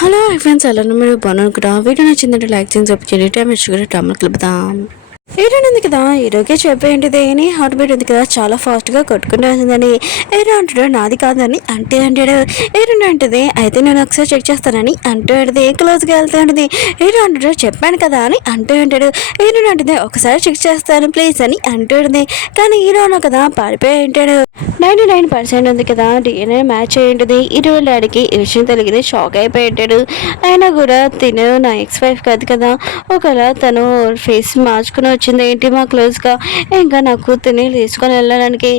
Hello friends, ఎలా మీరు బాగున్నాను. వీడియో నచ్చిందంటే లైక్ చేసి చెప్పి టైం వచ్చి టమ్మలు కలుపుతాం. హీరోయిన్ ఉంది కదా, హీరోకే చెప్పేంటిది అని హార్ట్ బీట్ ఉంది కదా, చాలా ఫాస్ట్గా కొట్టుకుంటూ వచ్చిందని హీరో అంటాడు. నాది కాదని అంటే అంటాడు. హీరోయిన్ అంటది, అయితే నేను ఒకసారి చెక్ చేస్తానని అంటూ అంటది. క్లోజ్గా వెళ్తూ ఉంటుంది. హీరో అంటాడు, చెప్పాను కదా అని అంటూ అంటాడు. హీరోయిన్ అంటుంది, ఒకసారి చెక్ చేస్తాను ప్లీజ్ అని అంటూ ఉంటుంది. కానీ హీరో అన్న కదా పారిపోయి ఉంటాడు. 99% ఉంది కదా, డిఎన్ఏ మ్యాచ్ అయ్యింటుంది. హీరోయిన్ డాడీకి ఈ విషయం తెలియదు, షాక్ అయిపోయి ఉంటాడు. అయినా కూడా తిను నా ఎక్స్ వైఫ్ కాదు కదా, ఒకవేళ తను ఫేస్ మార్చుకుని వచ్చింది ఏంటి మా క్లోజ్గా, ఇంకా నా కూతుర్ని తీసుకొని వెళ్ళడానికి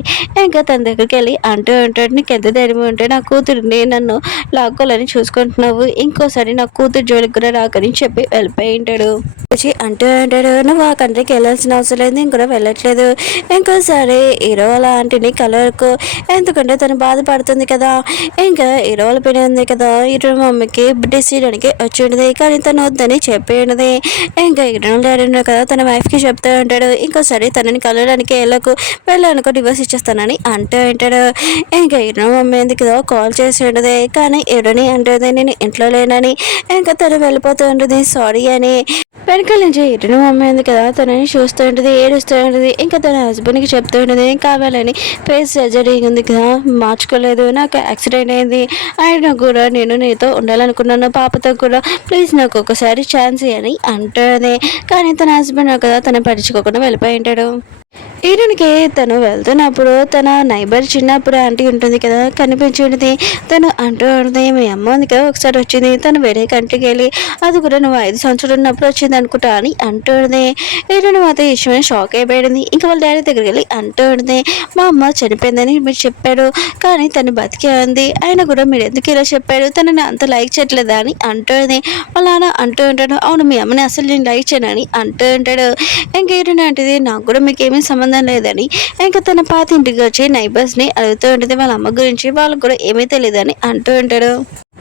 ఇంకా తన దగ్గరికి వెళ్ళి అంటూ ఉంటాడు. నీకు ఎంత ధైర్యం ఉంటే నా కూతురిని నన్ను లాక్కోవాలని చూసుకుంటున్నావు, ఇంకోసారి నా కూతురు జోలికి కూడా రాకని చెప్పి వెళ్ళిపోయి ఉంటాడు. వచ్చి అంటూ ఉంటాడు, నువ్వు ఆ కంట్రీకి వెళ్ళాల్సిన అవసరం లేదు, నేను కూడా వెళ్ళట్లేదు. ఇంకోసారి హీరో లాంటిని కలర్కు, ఎందుకంటే తను బాధపడుతుంది కదా, ఇంకా హీరో వాళ్ళ పైన ఉంది కదా, హీరో మమ్మీకి డిసిజన్కి వచ్చి ఉండదు. కానీ తను వద్దని చెప్పి ఉండదు. ఇంకా హీరో డాడీ కదా తన వైఫ్కి చెప్తూ ఉంటాడు, ఇంకోసారి తనని కలవడానికి వెళ్ళానుకో డివోర్స్ ఇచ్చేస్తానని అంటూ ఉంటాడు. ఇంకా హీరో మమ్మీ ఎందుకు కదా కాల్ చేసి ఉండదు. కానీ హీరోని అంటుంది, నేను ఇంట్లో లేనని. ఇంకా తను వెళ్ళిపోతూ ఉంటుంది సారీ అని. వెనకాల నుంచి హీరోని మమ్మీ ఉంది కదా, తనని చూస్తూ ఉంటుంది, ఏడుస్తూ ఉంటుంది. ఇంకా తన హస్బెండ్కి చెప్తూ ఉంటుంది, కావాలని ఫేస్ సర్జరీ ఉంది కదా మార్చుకోలేదు, నాకు యాక్సిడెంట్ అయింది, అయినా కూడా నేను నీతో ఉండాలనుకున్నాను పాపతో కూడా, ప్లీజ్ నాకు ఒకసారి ఛాన్స్ అని అంటుంది. కానీ తన హస్బెండ్ కదా తను పట్టించుకోకుండా వెళ్ళిపోయి ఉంటాడు. హీరోనికి తను వెళ్తున్నప్పుడు తన నైబర్ చిన్నప్పుడు ఆంటీ ఉంటుంది కదా కనిపించి ఉంటుంది. తను అంటూ ఉంటుంది, మీ అమ్మ ఉంది కదా ఒకసారి వచ్చింది, తను వేరే కంట్రీకి వెళ్ళి అది కూడా నువ్వు 5 సంవత్సరాలు ఉన్నప్పుడు వచ్చింది అనుకుంటా అని అంటూ ఉంటుంది. హీరోని మాత్రం ఇష్టమైన షాక్ అయిపోయింది. ఇంకా వాళ్ళ డాడీ దగ్గరికి వెళ్ళి అంటూ ఉంటుంది, మా అమ్మ చనిపోయిందని మీరు చెప్పారు, కానీ తను బతికే ఉంది, అయినా కూడా మీరు ఎందుకు ఇలా చెప్పారు, తనని అంత లైక్ చేయట్లేదా అని అంటుంది. వాళ్ళ నాన్న అంటూ ఉంటాడు, అవును మీ అమ్మని అసలు నేను లైక్ చేయనని అంటూ ఉంటాడు. ఇంకా హీరోని అంటది, నాకు కూడా మీకేమీ సంబంధం లేదని ఇంకా తన పాత ఇంటికి వచ్చి నైబర్స్ని అడుగుతూ ఉంటుంది, వాళ్ళ అమ్మ గురించి వాళ్ళకు కూడా ఏమీ తెలియదని అంటూ ఉంటాడు.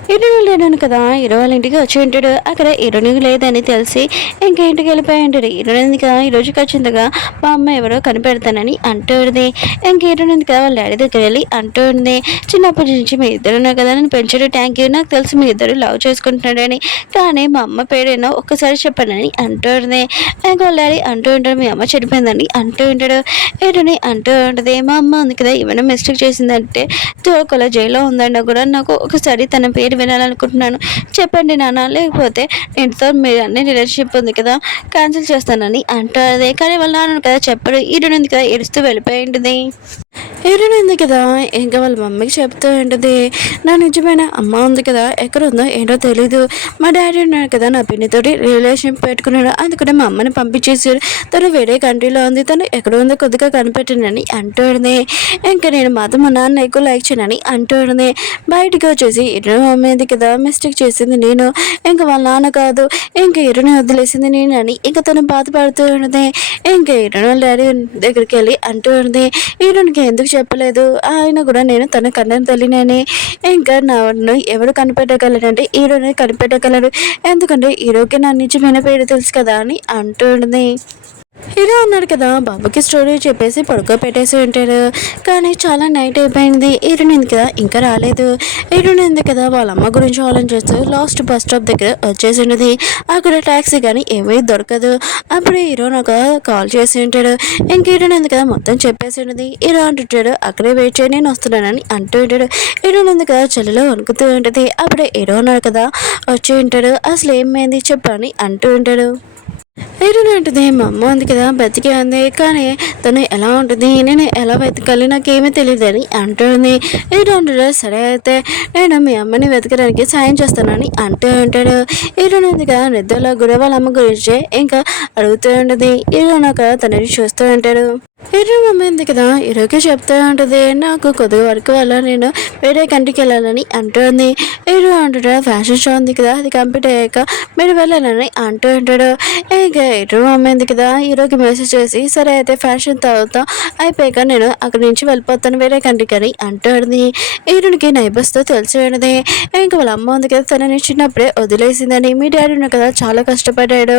హీరోని లేను కదా, హీరో వాళ్ళ ఇంటికి వచ్చి ఉంటాడు. అక్కడ హీరోని లేదని తెలిసి ఇంకా ఇంటికి వెళ్ళిపోయి ఉంటాడు. హీరోని కదా ఈ రోజుకి వచ్చిందిగా మా అమ్మ ఎవరో కనిపెడతానని అంటూ ఉంది. ఇంకా హీరోని కదా వాళ్ళ డాడీ దగ్గర వెళ్ళి అంటూ ఉంది, చిన్నప్పటి నుంచి మీ ఇద్దరున్నా కదా నేను పెంచాడు, థ్యాంక్ యూ, నాకు తెలిసి మీ ఇద్దరు లవ్ చేసుకుంటున్నాడని, కానీ మా అమ్మ పేరేనో ఒక్కసారి చెప్పానని అంటూ ఉంది. ఇంకా వాళ్ళ డాడీ అంటూ ఉంటాడు, మీ అమ్మ చనిపోయిందని అంటూ ఉంటాడు. హీరోని అంటూ ఉంటుంది, మా అమ్మ ఉంది కదా ఏమైనా మిస్టేక్ చేసిందంటే తోకల జైల్లో ఉందన్నా కూడా నాకు ఒకసారి తన పేరు వినాలనుకుంటున్నాను, చెప్పండి నాన్న, లేకపోతే నేనుతో మీరు అన్ని రిలేషన్షిప్ ఉంది కదా క్యాన్సిల్ చేస్తానని అంటారు. కానీ వాళ్ళ నాన్న కదా చెప్పడు. హీరోయిన్ ఉంది కదా ఏడుస్తూ వెళ్ళిపోయి ఉంటుంది. హీరోయిన్ ఉంది కదా ఇంకా వాళ్ళ మమ్మీకి చెప్తూ ఉంటుంది, నా నిజమైన అమ్మ ఉంది కదా ఎక్కడ ఉందో ఏంటో తెలీదు, మా డాడీ ఉన్నాడు కదా నా పిన్నితోటి రిలేషన్షిప్ పెట్టుకున్నాడు, అందుకనే మా అమ్మని పంపించేసారు, తను వేరే కంట్రీలో ఉంది, తను ఎక్కడ ఉందో కొద్దిగా కనిపెట్టినని అంటుంది. ఇంకా నేను మాత్రం మా నాన్న ఎక్కువ లైక్ చేయనని అంటుంది. బయటకు వచ్చేసి హీరోయిన్ మమ్మీ ఉంది కదా మిస్టేక్ చేసింది నేను, ఇంకా వాళ్ళ నాన్న కాదు, ఇంకా హీరోని వదిలేసింది నేను అని ఇంకా తను బాధపడుతూ ఉన్నది. ఇంకా హీరోయిన్ డాడీ దగ్గరికి వెళ్ళి అంటూ ఉంది, హీరోయిన్కి ఎందుకు చెప్పలేదు, ఆయన కూడా నేను తన కన్న తల్లినని, ఇంకా నన్ను ఎవరు కనిపెట్టగలరంటే హీరోని కనిపెట్టగలరు, ఎందుకంటే హీరోకి నా నిజమైన పేరు తెలుసు కదా అని అంటుంది. హీరో ఉన్నాడు కదా బాబుకి స్టోరీ చెప్పేసి పడుకోబెట్టేసి ఉంటాడు. కానీ చాలా నైట్ అయిపోయింది. హీరోని ఉంది కదా ఇంకా రాలేదు. హీరోని ఉంది కదా వాళ్ళ అమ్మ గురించి ఆలోచిస్తూ లాస్ట్ బస్ స్టాప్ దగ్గర వచ్చేసి ఉన్నది. అక్కడ ట్యాక్సీ కానీ ఏమీ దొరకదు. అప్పుడు హీరో నాకు కాల్ చేసి ఉంటాడు. ఇంక హీరోని ఉంది కదా మొత్తం చెప్పేసి ఉన్నది. హీరో అంటుంటాడు, అక్కడే వెయిట్ చేయి నేను వస్తున్నానని అంటూ ఉంటాడు. హీరోని ఉంది కదా చలిలో వణుకుతూ ఉంటుంది. అప్పుడే హీరో ఉన్నాడు కదా వచ్చి ఉంటాడు, అసలు ఏమైంది చెప్పని అంటూ ఉంటాడు. హీరోయిన్ అంటుంది, మా అమ్మ ఉంది కదా బతికే ఉంది, కానీ తను ఎలా ఉంటుంది నేను ఎలా వెతకాలి నాకేమీ తెలియదు అని అంటుంది. హీరో అంటాడు, సరే అయితే నేను మీ అమ్మని వెతకడానికి సాయం చేస్తానని అంటూ ఉంటాడు. హీరోయిన్ ఉంది కదా నిద్రలో కూడా వాళ్ళ అమ్మ గురించి ఇంకా అడుగుతూ ఉంటుంది. హీరో నాకు తనని చూస్తూ ఉంటాడు. హీరో మమ్మీ ఉంది కదా హీరోకి చెప్తూ ఉంటుంది, నాకు కొద్దిగా వరకు వల్ల నేను వేరే కంట్రీకి వెళ్ళాలని అంటుంది. హీరో అంటాడు, ఫ్యాషన్ షో ఉంది కదా అది కంప్లీట్ అయ్యాక మీరు వెళ్ళాలని అంటూ ఉంటాడు. ఇంకా హీరో మమ్మీ ఉంది కదా హీరోకి మెసేజ్ చేసి, సరే అయితే ఫ్యాషన్ తర్వాత అయిపోయాక నేను అక్కడి నుంచి వెళ్ళిపోతాను వేరే కంట్రీకి అని అంటుంది. హీరోనికి నైబర్స్తో తెలిసి ఉన్నది. ఇంకా వాళ్ళ అమ్మ ఉంది కదా తనని చిన్నప్పుడే వదిలేసిందని, మీ డాడీ ఉన్న కదా చాలా కష్టపడ్డాడు,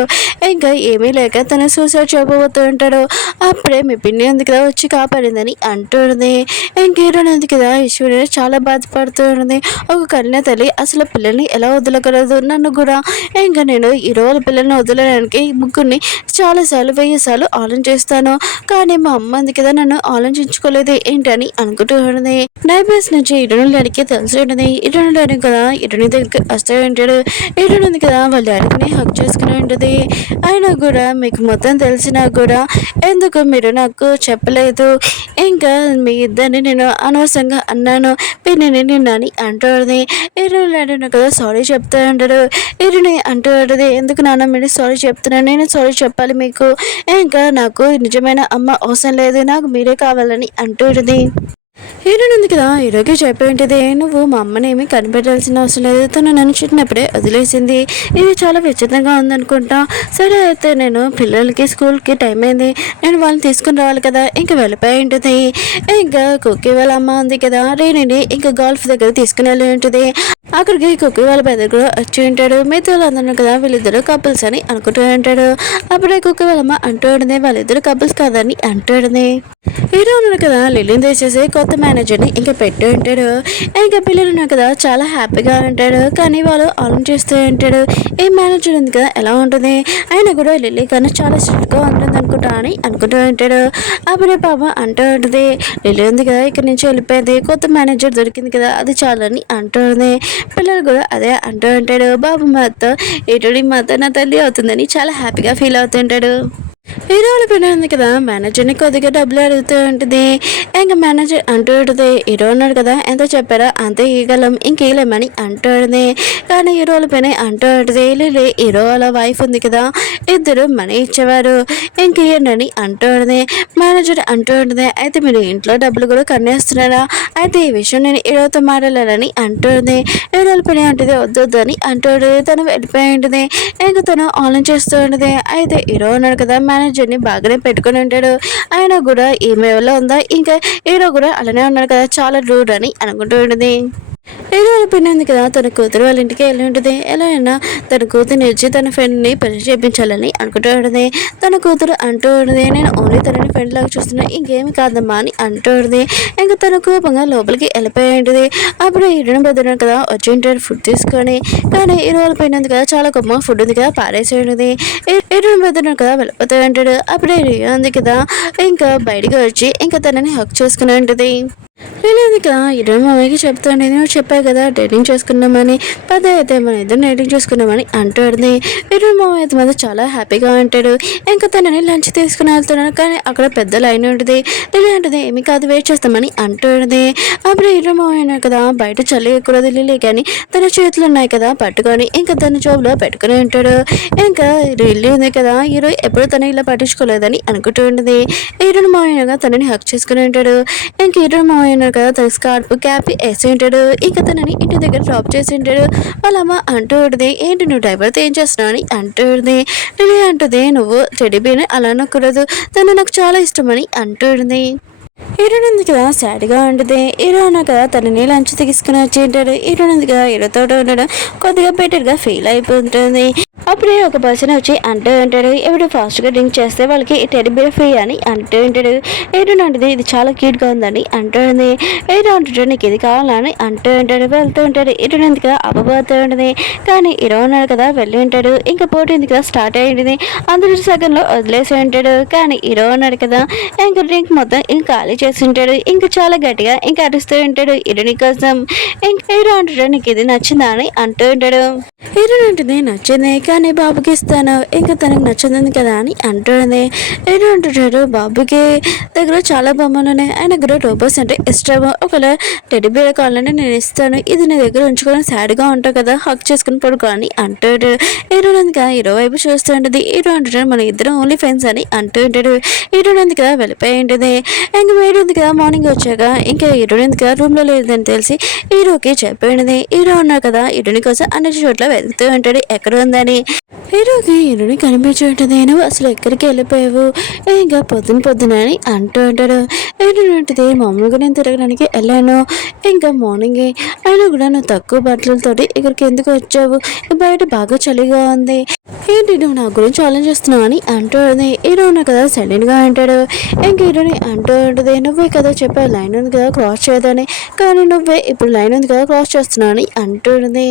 ఇంకా ఏమీ లేక తను సూసైడ్ చేయబోతూ ఉంటాడు. అప్పుడే మీ పిన్ని ఉంది కదా వచ్చి కాపాడిందని అంటుంది. ఇంకేరోని ఉంది కదా ఈశ్వరి చాలా బాధపడుతూ ఉన్నది. ఒక కన్న తల్లి అసలు పిల్లల్ని ఎలా వదలగలదు, నన్ను కూడా ఇంకా నేను ఈ రోజు పిల్లల్ని వదలడానికి ముగ్గురిని చాలాసార్లు 1000 సార్లు ఆలోచిస్తాను, కానీ మా అమ్మ ఉంది కదా నన్ను ఆలోచించుకోలేదు ఏంటని అనుకుంటూ ఉన్నది. నైబర్స్ నుంచి ఇరుని డాడీకి తెలిసి ఉన్నది. ఇరుని డాడీ కదా ఇరుని దగ్గరికి వస్తూ ఉంటాడు. ఇరుని ఉంది కదా వాళ్ళ డాడీని హక్ చేసుకుని ఉంటుంది. అయినా కూడా మీకు మొత్తం తెలిసినా కూడా ఎందుకు మీరు నాకు చెప్పలేదు, ఇంకా మీ ఇద్దరిని నేను అనవసరంగా అన్నాను పిన్నిని నిన్నని అంటుంది. ఇరుని డాడీ కదా సారీ చెప్తా ఉంటాడు. ఇరుని అంటూ ఉంటుంది, ఎందుకు నాన్న మీరు సారీ చెప్తున్నాను, నేను సారీ చెప్పాలి మీకు, ఇంకా నాకు నిజమైన అమ్మ అవసరం లేదు, నాకు మీరే కావాలని అంటుంది. హీరోయిన్ ఉంది కదా హీరోకి చెప్పేంటిది, నువ్వు మా అమ్మనేమి కనిపెట్టాల్సిన అవసరం లేదు, తను నన్ను చిన్నప్పుడే వదిలేసింది, ఇది చాలా విచిత్రంగా ఉందనుకుంటా, సరే అయితే నేను పిల్లలకి స్కూల్కి టైం అయింది, నేను వాళ్ళని తీసుకుని రావాలి కదా, ఇంకా వెళ్ళిపోయి ఉంటుంది. ఇంకా కుక్కీ వాళ్ళ అమ్మ ఉంది కదా రేణిని ఇంకా గోల్ఫ్ దగ్గర తీసుకుని వెళ్ళి ఉంటుంది. అక్కడికి కుక్కీ వాళ్ళ పెద్ద కూడా వచ్చి ఉంటాడు. మిగతా వాళ్ళందరూ కదా వీళ్ళిద్దరు కపుల్స్ అని అనుకుంటూ ఉంటాడు. అప్పుడే కుక్కీ వాళ్ళమ్మ అంటూ ఉంటుంది వాళ్ళిద్దరు కపుల్స్ కాదని అంటుంది. హీరో ఉన్నాడు కదా లిల్లీని తీసేసి కొత్త మేనేజర్ని ఇంకా పెట్టి ఉంటాడు. ఇంకా పిల్లలు ఉన్నారు కదా చాలా హ్యాపీగా ఉంటాడు, కానీ వాళ్ళు ఆలోచిస్తూ ఉంటాడు ఈ మేనేజర్ ఉంది కదా ఎలా ఉంటుంది, అయినా కూడా లిల్లీ కన్నా చాలా స్ట్రిక్ట్గా ఉంటుంది అనుకుంటా అని అనుకుంటూ ఉంటాడు. అప్పుడే పాప అంటూ ఉంటుంది లిల్లీ ఉంది కదా ఇక్కడి నుంచి వెళ్ళిపోయింది, కొత్త మేనేజర్ దొరికింది కదా అది చాలని అంటుంది. పిల్లలు కూడా అదే అంటూ ఉంటాడు. బాబు మాతో ఇటుడి మాతో నా తల్లి అవుతుందని చాలా హ్యాపీగా ఫీల్ అవుతుంటాడు. హీరోల పైన ఉంది కదా మేనేజర్ని కొద్దిగా డబ్బులు అడుగుతూ ఉంటుంది. ఇంకా మేనేజర్ అంటూ ఉంటుంది హీరో ఉన్నాడు కదా ఎంత చెప్పారో అంతే ఇవ్వగలం ఇంకేయలేమని అంటుంది. కానీ హీరోల పైన అంటూ ఉంటుంది లిల్లీ హీరో వాళ్ళ వైఫ్ ఉంది కదా ఇద్దరు మనీ ఇచ్చేవారు ఇంకేయండి అంటుంది. మేనేజర్ అంటూ ఉంటుంది అయితే మీరు ఇంట్లో డబ్బులు కూడా కన్నేస్తున్నారా, అయితే ఈ విషయం నేను హీరోతో మాట్లాడాలని అంటుంది. హీరోల పైన ఉంటుంది వద్దు అని అంటుంది. తను వెళ్ళిపోయి ఉంటుంది. ఇంకా తను ఆన్లైన్ చేస్తూ ఉంటుంది. అయితే హీరో ఉన్నాడు కదా మేనేజర్ని బాగానే పెట్టుకుని ఉంటాడు, ఆయన కూడా ఈమె వల్ల ఉందా ఇంకా హీరో కూడా అలానే ఉన్నాడు కదా చాలా రూడ్ అని అనుకుంటూ ఉంటుంది. హీరో పిన్నింది కదా తన కూతురు వాళ్ళ ఇంటికి వెళ్ళి ఉంటుంది. ఎలా అయినా తన కూతురుని వచ్చి తన ఫ్రెండ్ని పెళ్లి చేయించాలని అనుకుంటూ ఉంటుంది. తన కూతురు అంటూ ఉంటుంది నేను ఓన్లీ తనని ఫ్రెండ్ లాగా చూస్తున్నాను ఇంకేమి కాదమ్మా అని అంటూ ఉంటుంది. ఇంకా తన కోపంగా లోపలికి వెళ్ళిపోయి ఉంటుంది. అప్పుడు హీరోని బదులు కదా వచ్చి ఉంటాడు ఫుడ్ తీసుకొని, కానీ హీరో వాళ్ళ పైన ఉంది కదా చాలా కోపంగా ఫుడ్ ఉంది కదా పారేసి ఉంటుంది. హీరోని బదులు కదా వెళ్ళిపోతూ ఉంటాడు. అప్పుడే హీరో ఉంది కదా ఇంకా బయటకు వచ్చి ఇంకా తనని హక్ చేసుకుని ఉంటుంది. లేదు కదా ఇరవై మామయ్యకి చెప్తాను నువ్వు చెప్పావు కదా డేటింగ్ చేసుకున్నామని, పద అయితే మన ఇద్దరు డేటింగ్ చేసుకున్నామని అంటుంది. ఇరవై మామయ్య అయితే మాత్రం చాలా హ్యాపీగా ఉంటాడు. ఇంకా తనని లంచ్ తీసుకుని వెళ్తున్నాడు, కానీ అక్కడ పెద్ద లైన్ ఉంటుంది. లిల్లీ అంటుంది ఏమి కాదు వెయిట్ చేస్తామని అంటుంది. అప్పుడు ఇరవై మామయ్య కదా బయట చలి ఎక్కువ లిల్లీ కానీ తన చేతులు ఉన్నాయి కదా పట్టుకొని ఇంకా తన జోబులో పెట్టుకుని ఉంటాడు. ఇంకా లిల్లీ ఉంది కదా హీరో ఎప్పుడు తను ఇలా పట్టించుకోలేదని అనుకుంటూ ఉంటుంది. హీరోని మామయ్యగా తనని హక్ చేసుకుని ఉంటాడు. ఇంకా హీరో మామయ్య కదా తన స్కార్ఫ్ క్యాప్ వేసి ఉంటాడు. ఇంకా తనని ఇంటి దగ్గర డ్రాప్ చేసి ఉంటాడు. వాళ్ళ అమ్మ అంటూ ఉంటుంది ఏంటి నువ్వు డ్రైవర్తో ఏం చేస్తున్నావు అని అంటుంది. లిల్లీ అంటుంది నువ్వు టెడ్డీబేర్ని అలా అనకూడదు, తను నాకు చాలా ఇష్టమని అంటుంది. హీరోయిన్ ఉంది కదా సాడ్గా ఉంటుంది. హీరో అన్నా కదా తనని లంచ్ తీసుకుని వచ్చి ఉంటాడు. హీరోయిన్ ఉంది కదా హీరోతో ఉండడం కొద్దిగా బెటర్గా ఫీల్ అయిపోతుంది. అప్పుడే ఒక పర్సన్ వచ్చి అంటూ ఉంటాడు ఎవరు ఫాస్ట్గా డ్రింక్ చేస్తే వాళ్ళకి టెడ్డీబేర్ ఫ్రీ అని అంటూ ఉంటాడు. హీరోయిన్ అంటుంది ఇది చాలా క్యూట్గా ఉందని అంటుంది. హీరో అంటుంటాడు నీకు ఇది కావాలని అంటూ ఉంటాడు. వెళ్తూ ఉంటాడు. హీరోయిన్ ఉంది కదా అవ్వబోతూ ఉంటుంది, కానీ హీరో ఉన్నాడు కదా వెళ్ళి ఉంటాడు. ఇంకా పోటీ ఉంది కదా స్టార్ట్ అయ్యింది. అందరూ సగంలో వదిలేసి ఉంటాడు, కానీ హీరో ఉన్నాడు కదా ఇంకా డ్రింక్ మొత్తం ఇంకా ఖాళీ చేసి ఉంటాడు. ఇంకా చాలా గట్టిగా ఇంకా అరుస్తూ ఉంటాడు హీరోయిన్ కోసం. ఇంకా హీరో అంటాడు నీకు ఇది నచ్చిందా అని అంటూ ఉంటాడు. హీరోయిన్ ఉంటుంది నచ్చింది కానీ బాబుకి ఇస్తాను ఇంకా తనకు నచ్చింది కదా అని అంటుంది. హీరో అంటుంటాడు బాబుకి దగ్గర చాలా బొమ్మలు ఉన్నాయి, ఆయన దగ్గర రోబోస్ అంటే ఇష్టము, ఒకవేళ టెడ్డీబేర్ కావాలంటే నేను ఇస్తాను, ఇది నీ దగ్గర ఉంచుకొని సాడ్గా ఉంటావు కదా హక్ చేసుకుని పడుకో అని అంటాడు. హీరో నందుక హీరో వైపు చూస్తూ ఉంటుంది. హీరో అంటుంటాడు మన ఇద్దరం ఓన్లీ ఫ్రెండ్స్ అని అంటూ ఉంటాడు. హీరో నందుక వెళ్ళిపోయి ఉంటుంది. ఇంకా మేడ ఉంది కదా మార్నింగ్ వచ్చాక ఇంకా హీరో నందుక రూమ్లో లేదని తెలిసి హీరోకి చెప్పినది. హీరో ఉన్నారు కదా హీరోని కోసం అన్ని చోట్ల వెళ్తూ ఉంటాడు ఎక్కడ ఉందని. హీరోకి హీరోని కనిపించుంటుంది. నువ్వు అసలు ఎక్కడికి వెళ్ళిపోయావు ఇంకా పొద్దున అని అంటూ ఉంటాడు. ఏంటంటే మామూలుగా నేను తిరగడానికి వెళ్ళాను ఇంకా మార్నింగే అయినా కూడా నువ్వు తక్కువ బట్టలతోటి ఇక్కడికి ఎందుకు వచ్చావు, బయట బాగా చలిగా ఉంది, ఏంటి నువ్వు నా గురించి ఆలోచిస్తున్నావు అని అంటుంది. హీరో ఉన్నా కదా సైలెంట్గా అంటాడు. ఇంక హీరోని అంటూ ఉంటుంది, నువ్వే కదా చెప్పావు లైన్ ఉంది కదా క్రాస్ చేయదని, కానీ నువ్వే ఇప్పుడు లైన్ ఉంది కదా క్రాస్ చేస్తున్నావు అని అంటుంది.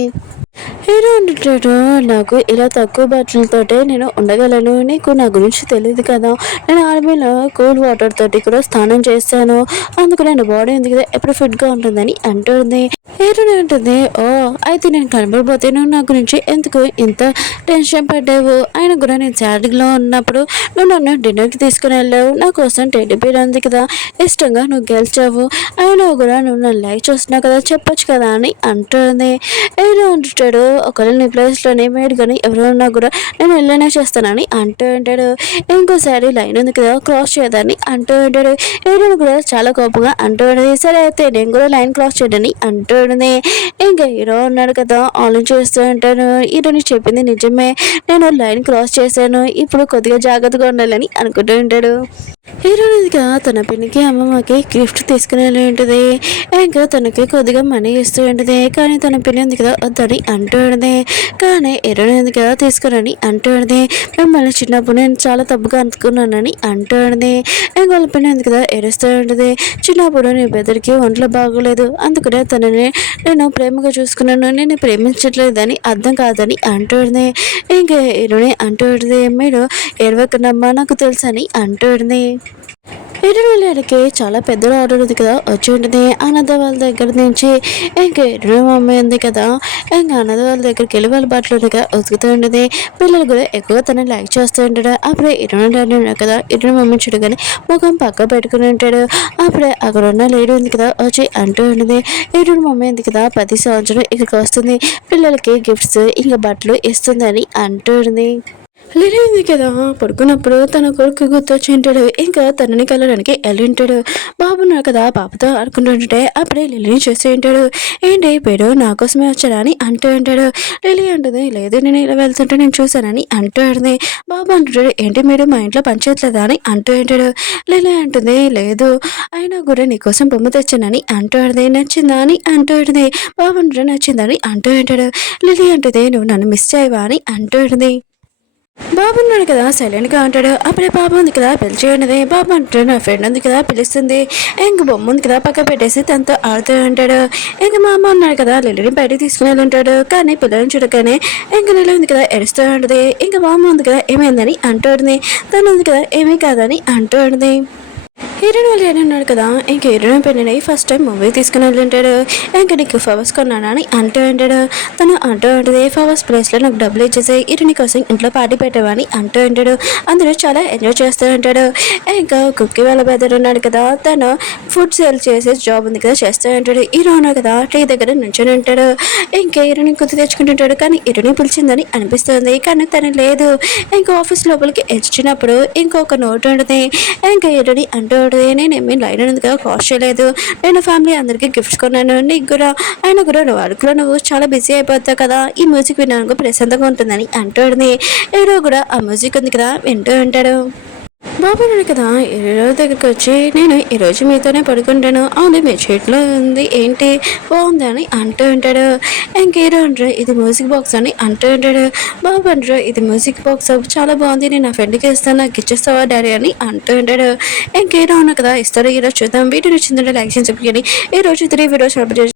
హీరో అంటాడు, నాకు ఇలా తక్కువ బట్టలతోటే నేను ఉండగలను, నీకు నా గురించి తెలియదు కదా, నేను ఆర్మీలో కూల్ వాటర్ తోటి కూడా స్నానం చేస్తాను, అందుకు నేను బాడీ ఉంది కదా ఎప్పుడు ఫిట్గా ఉంటుందని అంటుంది. హీరో అంటుంది, ఓ అయితే నేను కనబడిపోతే నువ్వు నా గురించి ఎందుకు ఇంత టెన్షన్ పడ్డావు, ఆయన కూడా నేను సాడ్లో ఉన్నప్పుడు నువ్వు నన్ను డిన్నర్కి తీసుకుని వెళ్ళావు, నా కోసం టెడ్డీ బేర్ ఉంది కదా ఇష్టంగా నువ్వు గెలిచావు, అయినా కూడా నువ్వు నన్ను లైక్ చేస్తున్నావు కదా చెప్పొచ్చు కదా అని అంటుంది. హీరో అంటాడు, ఒకవేళ నీ ప్లేస్లోనే మేడ్ కానీ ఎవరైనా కూడా నేను వెళ్ళనే చేస్తానని అంటూ ఉంటాడు. ఇంకోసారి లైన్ ఉంది కదా క్రాస్ చేయదని అంటూ ఉంటాడు. హీరోని కూడా చాలా కోపంగా అంటూ ఉంటుంది, సరే అయితే నేను కూడా లైన్ క్రాస్ చేయడని అంటూ ఉంటుంది. ఇంకా హీరో ఉన్నాడు కదా ఆలోచిస్తూ ఉంటాను, హీరోని చెప్పింది నిజమే, నేను లైన్ క్రాస్ చేశాను, ఇప్పుడు కొద్దిగా జాగ్రత్తగా ఉండాలని అనుకుంటూ ఉంటాడు. హీరోయిన్గా తన పిన్నికి అమ్మమ్మకి గిఫ్ట్ తీసుకుని వెళ్ళి ఉంటుంది. ఇంకా తనకి కొద్దిగా మనీ ఇస్తూ ఉంటుంది, కానీ తన పిన్ని ఉంది కదా వద్దని అంటూ ఉంటుంది. కానీ హీరోయిన్ ఉంది కదా తీసుకురని అంటూ ఉంటుంది. మిమ్మల్ని చిన్నప్పుడు నేను చాలా తప్పుగా అనుకున్నానని అంటూ ఉంటుంది. ఇంకా వాళ్ళ పిన్ని ఉంది కదా ఏడుస్తూ ఉంటుంది, చిన్నప్పుడు నీ బెదరికి ఒంట్లో బాగోలేదు, అందుకనే తనని నేను ప్రేమగా చూసుకున్నాను, నేను ప్రేమించట్లేదని అర్థం కాదని అంటూ ఉంటుంది. ఇంకా హీరోని అంటూ ఉంటుంది, మీరు ఏడవకనమ్మా నాకు తెలుసని అంటూ ఉంటుంది. ఎరువులకి చాలా పెద్ద ఆర్డర్ ఉంది కదా వచ్చి ఉంటుంది. అన్నద వాళ్ళ దగ్గర నుంచి ఇంకా ఎరువు మమ్మీ ఉంది కదా, ఇంకా అన్నద వాళ్ళ దగ్గరికి వెళ్ళి వాళ్ళ బట్టలు ఉంది కదా ఉతుకుతూ ఉంటుంది. పిల్లలు కూడా ఎక్కువ తను లైక్ చేస్తూ ఉంటాడు. అప్పుడే ఇరువు కదా ఇరువు మమ్మీ చూడగానే ముఖం పక్క పెట్టుకుని ఉంటాడు. అప్పుడే అక్కడ ఉన్న లేడీ ఉంది కదా వచ్చి అంటూ ఉంటుంది, ఇరువు మమ్మీ ఉంది కదా 10 సంవత్సరం ఇక్కడికి వస్తుంది, పిల్లలకి గిఫ్ట్స్ ఇంకా బట్టలు ఇస్తుందని అంటూ ఉంటుంది. లిలీ ఉంది కదా పడుకున్నప్పుడు తన కొడుకు గుర్తొచ్చి ఉంటాడు. ఇంకా తనని కలడానికి వెళ్ళి ఉంటాడు. బాబున్నాడు కదా పాపతో ఆడుకుంటుంటే అప్పుడే లిలీని చూసి ఉంటాడు. ఏంటి పేరు నా కోసమే వచ్చాడా అని అంటూ ఉంటాడు. లిలీ అంటుంది, లేదు నేను ఇలా వెళ్తుంటే నేను చూశానని అంటూ ఉంటుంది. బాబు అంటుంటాడు, ఏంటి మీరు మా ఇంట్లో పనిచేయట్లేదా అని అంటూ ఉంటాడు. లిలీ అంటుంది, లేదు అయినా కూడా నీకోసం బొమ్మ తెచ్చానని అంటూ ఉంటుంది. నచ్చిందా అని అంటూ ఉంటుంది. బాబు అంటాడు, నచ్చిందని అంటూ ఉంటాడు. లిలీ అంటుంది, నువ్వు నన్ను మిస్ చేయవా అని అంటూ ఉంటుంది. బాబు ఉన్నాడు కదా సైలెంట్గా అంటాడు. అప్పుడే బాబు ఉంది కదా పిలిచేయన్నది. బాబు అంటాడు, నా ఫ్రెండ్ ఉంది కదా పిలుస్తుంది, ఇంక బొమ్మ ఉంది కదా పక్క పెట్టేసి తనతో ఆడుతూ ఉంటాడు. ఇంక మా అమ్మ ఉన్నాడు కదా లిల్లీని బయటకు తీసుకుని వెళ్ళి ఉంటాడు. కానీ పిల్లల్ని చూడగానే ఇంక లిల్లీ ఉంది కదా ఎడుస్తూ ఉంటుంది. ఇంకా మా అమ్మ ఉంది కదా ఏమైందని అంటూ ఉంటుంది. తను ఉంది కదా ఏమీ కాదని అంటూ ఉంటుంది. హీరోయిన్ వాళ్ళు ఏమన్నాడు కదా ఇంక హీరోయిన్ పెళ్ళి ఫస్ట్ టైం మూవీ తీసుకుని వెళ్ళింటాడు. ఇంక నీకు ఫ్లవర్స్ కొన్నాను అని అంటూ ఉంటాడు. తను అంటూ ఉంటుంది, ఫ్లవర్స్ ప్లేస్లో నాకు డబ్బులు ఇచ్చేసి హీరోయిన్ కోసం ఇంట్లో పార్టీ పెట్టావని అంటూ ఉంటాడు. అందరూ చాలా ఎంజాయ్ చేస్తూ ఉంటాడు. ఇంకా కుక్కి వాళ్ళ బెదర్ ఉన్నాడు కదా తను ఫుడ్ సేల్ చేసే జాబ్ ఉంది కదా చేస్తూ ఉంటాడు. హీరో ఉన్నాడు కదా టీ దగ్గర నుంచొని ఉంటాడు. ఇంకా హీరోయిన్ గుర్తు తెచ్చుకుంటుంటాడు. కానీ హీరోయిన్ పిలిచిందని అనిపిస్తుంది, కానీ తను లేదు. ఇంకా ఆఫీస్ లోపలికి వచ్చినప్పుడు ఇంకొక నోట్ ఉంటుంది. ఇంకా హీరోయిన్ అంటూ నేనేమి లైన్ అనేది కదా క్రాస్ చేయలేదు, నేను ఫ్యామిలీ అందరికీ గిఫ్ట్స్ కొన్నాను, నీకు కూడా ఆయన కూడా వర్క్లో నువ్వు చాలా బిజీ అయిపోతావు కదా, ఈ మ్యూజిక్ వినడానికి ప్రశాంతంగా ఉంటుందని అంటుంది. హీరో కూడా ఆ మ్యూజిక్ ఉంది కదా వింటూ ఉంటాడు. బాబు ఉన్నాడు కదా ఈరోజు దగ్గరికి వచ్చి, నేను ఈరోజు మీతోనే పడుకుంటాను, అవును మీ చేతిలో ఉంది ఏంటి బాగుంది అని అంటూ ఉంటాడు. ఇంకేరో అంటారు, ఇది మ్యూజిక్ బాక్స్ అని అంటూ ఉంటాడు. బాబు అంటారు, ఇది మ్యూజిక్ బాక్స్ చాలా బాగుంది, నేను నా ఫ్రెండ్కి ఇస్తాను, నాకు ఇచ్చేస్తావా డాడీ అని అంటూ ఉంటాడు. ఇంకేరో ఉన్నా కదా ఇస్తారు. ఈరోజు చూద్దాం. వీడియో నచ్చిందంటే లైక్ చేసి చెప్పండి. ఈ రోజు 3 వీడియోస్